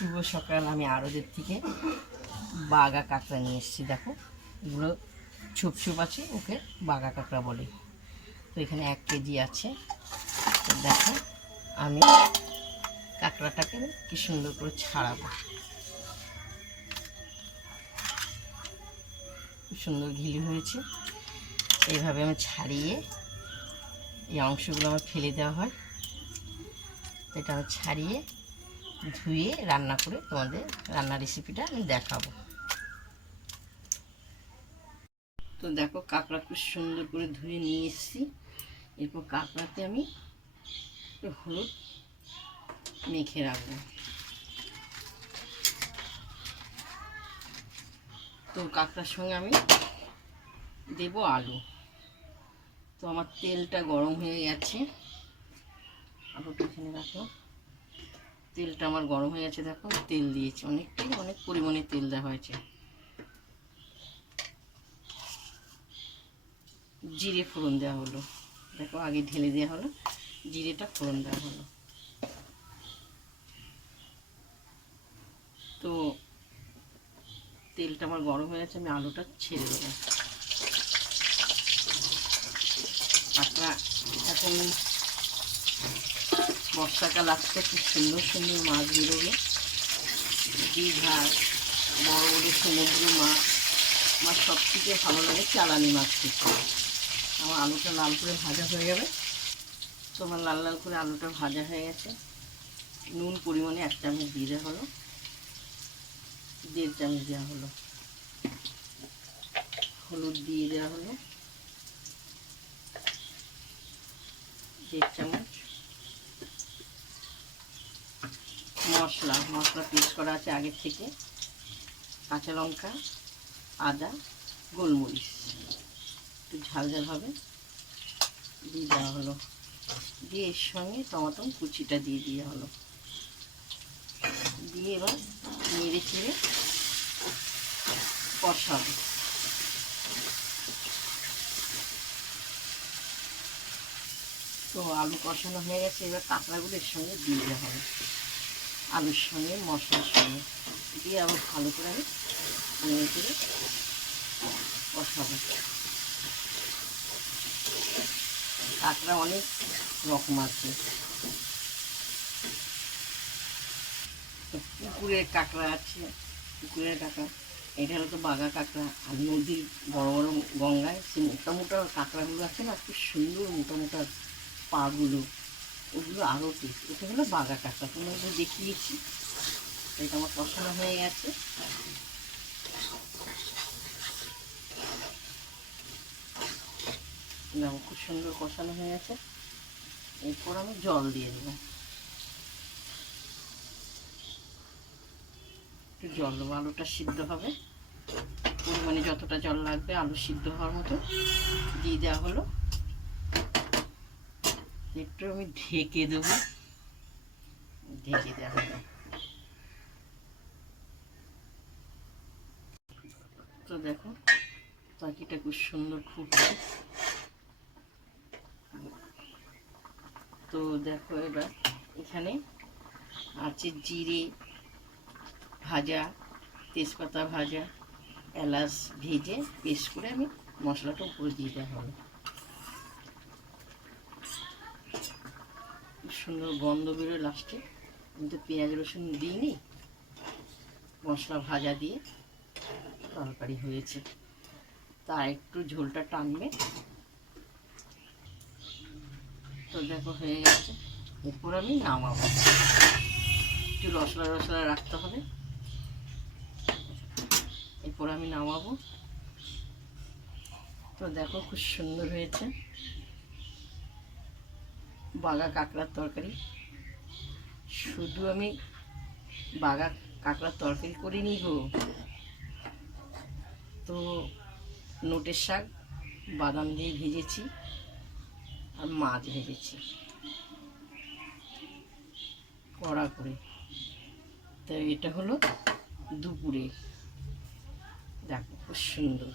শুভ সকাল। আমি আড়তের থেকে বাঘা কাঁকড়া নিয়ে এসেছি। দেখো এগুলো ছুপ ছুপ আছে, ওকে বাঘা কাঁকড়া বলে। তো এখানে 1 কেজি আছে। তো দেখো আমি কাঁকড়াটাকে কি সুন্দর করে ছাড়াবো। খুব সুন্দর ঘিলি হয়েছে। এইভাবে আমি ছাড়িয়ে, এই অংশগুলো আমার ফেলে দেওয়া হয়, এটা আমি ছাড়িয়ে ধুয়ে রান্না করে তোমাদের রান্নার রেসিপিটা আমি দেখাবো। তো দেখো কাঁকড়া খুব সুন্দর করে ধুয়ে নিয়ে এসেছি। এরপর কাঁকড়াতে আমি একটু হলুদ মেখে রাখবো। তো কাঁকড়ার সঙ্গে আমি দেব আলু। তো আমার তেলটা গরম হয়ে গেছে, আলুটা এখানে রাখো। তেলটা আমার গরম হয়ে গেছে। দেখো তেল দিয়েছি, অনেক পরিমাণে তেল দেওয়া হয়েছে। জিরে ফোড়ন দেওয়া হলো। দেখো আগে ঢেলে দেওয়া হলো, জিরেটা ফোড়ন দেওয়া হলো। তো তেলটা আমার গরম হয়ে গেছে, আমি আলুটা ছেড়ে দেবো। কাঁকড়া এখন বর্ষাকাল আসছে, খুব সুন্দর সুন্দর মাছ বেরোবে। দীঘার বড় বড় সমুদ্র মাছ সব থেকে ভালো লাগে চালানি মাছ থেকে। আমার আলুটা লাল করে ভাজা হয়ে যাবে। তো আমার লাল লাল করে আলুটা ভাজা হয়ে গেছে। নুন পরিমাণে 1 চামচ দিয়ে দেওয়া হলো, 1.5 চামচ দেওয়া হলো। হলুদ দিয়ে দেওয়া হলো 1.5 চামচ। মশলা পেস্ট করা আছে আগের থেকে, কাঁচা লঙ্কা, আদা, গোলমরিচ, একটু ঝাল ঝাল হবে, দিয়ে দেওয়া হলো। দিয়ে এর সঙ্গে টমেটো কুচিটা দিয়ে দেওয়া হলো। দিয়ে এবার নেড়ে চেড়ে কষাবো। তো আলু কষানো হয়ে গেছে, এবার কাঁকড়াগুলো এর সঙ্গে দিয়ে দেওয়া হবে, আলুর সঙ্গে মশলার সঙ্গে দিয়ে আবার ভালো করে আমি নেড়ে চেড়ে কষাবো। কাঁকড়া অনেক রকম আছে। পুকুরের কাঁকড়া আছে, পুকুরের কাঁকড়া, এটা হলো তো বাঘা কাঁকড়া। আর নদীর বড় বড় গঙ্গায় সে মোটা মোটা কাঁকড়াগুলো আছে না, খুব সুন্দর মোটা মোটা পাগুলো, ওগুলো আরও টেস্ট। এটা হলো বাঘা কাঁকড়া, তোমাদের দেখিয়েছি। এটা আমার কষানো হয়ে গেছে। দেখো খুব সুন্দর কষানো হয়ে গেছে। এরপর আমি জল দিয়ে দেবো, একটু জল দেবো, আলুটা সিদ্ধ হবে। পরিমাণে যতটা জল লাগবে আলু সিদ্ধ হওয়ার মতো দিয়ে দেওয়া হলো। একটু আমি ঢেকে দেবো, ঢেকে দেওয়া হলো। তো দেখো তরকারিটা খুব সুন্দর ফুটছে। তো দেখো এবার এখানে আছে জিরে ভাজা, তেজপাতা ভাজা, এলাচ ভেজে পেস্ট করে আমি মশলাটা উপরে দিয়ে দেওয়া হলো। খুব সুন্দর গন্ধ বেরোয় লাস্টে। আমি তো পেঁয়াজ রসুন দিইনি, মশলা ভাজা দিয়ে তরকারি হয়েছে। তা একটু ঝোলটা টানবে। তো দেখো হয়ে গেছে, এরপর আমি নামাবো। একটু রসলা রসলা রাখতে হবে। এরপর আমি নামাবো। তো দেখো খুব সুন্দর হয়েছে বাঘা কাঁকড়ার তরকারি। শুধু আমি বাঘা কাঁকড়ার তরকারি করিনি গো, তো নোটের শাক বাদাম দিয়ে ভেজেছি আর মাছ ভেজেছি কড়া করে। তো এটা হলো দুপুরে। দেখো খুব সুন্দর।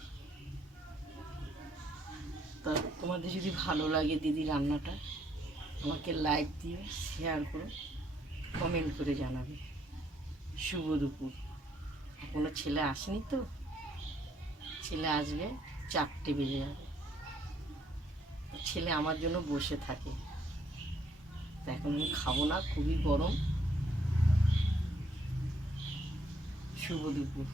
তা তোমাদের যদি ভালো লাগে দিদি রান্নাটা, আমাকে লাইক দিও, শেয়ার করো, কমেন্ট করে জানাবে। শুভ দুপুর। এখনো ছেলে আসেনি তো, ছেলে আসবে 4টে বেজে যাবে। ছেলে আমার জন্য বসে থাকে, তো এখন আমি খাবো না, খুবই গরম। শুভ দুপুর।